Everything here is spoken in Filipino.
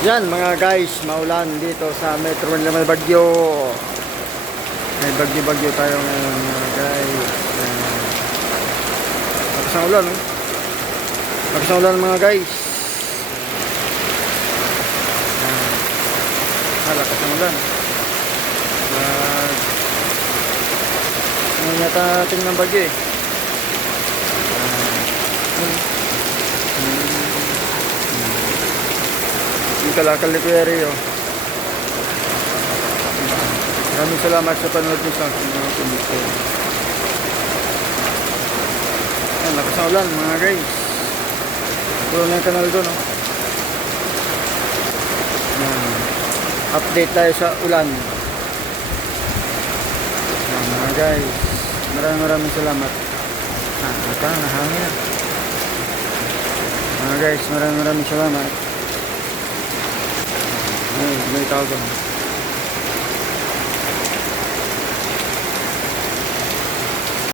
Yan mga guys, maulan dito sa Metro Manila, may bagyo. May bagyo tayo ngayon mga guys. Lakas ng ulan, lakas ng ulan mga guys. Lakas ng ulan. Ngayon yata ating ng bagyo eh. Yung kalakal ni Kuya Rio. Maraming salamat sa panood niyo sa aking mga komento. Ayan, lakas ng ulan mga guys. Puro na yung kanal doon, no? Ayan. Update tayo sa ulan. Ayan, mga guys. Maraming salamat. Ito, nahangin na. Mga guys, maraming salamat. Ay, may tawag.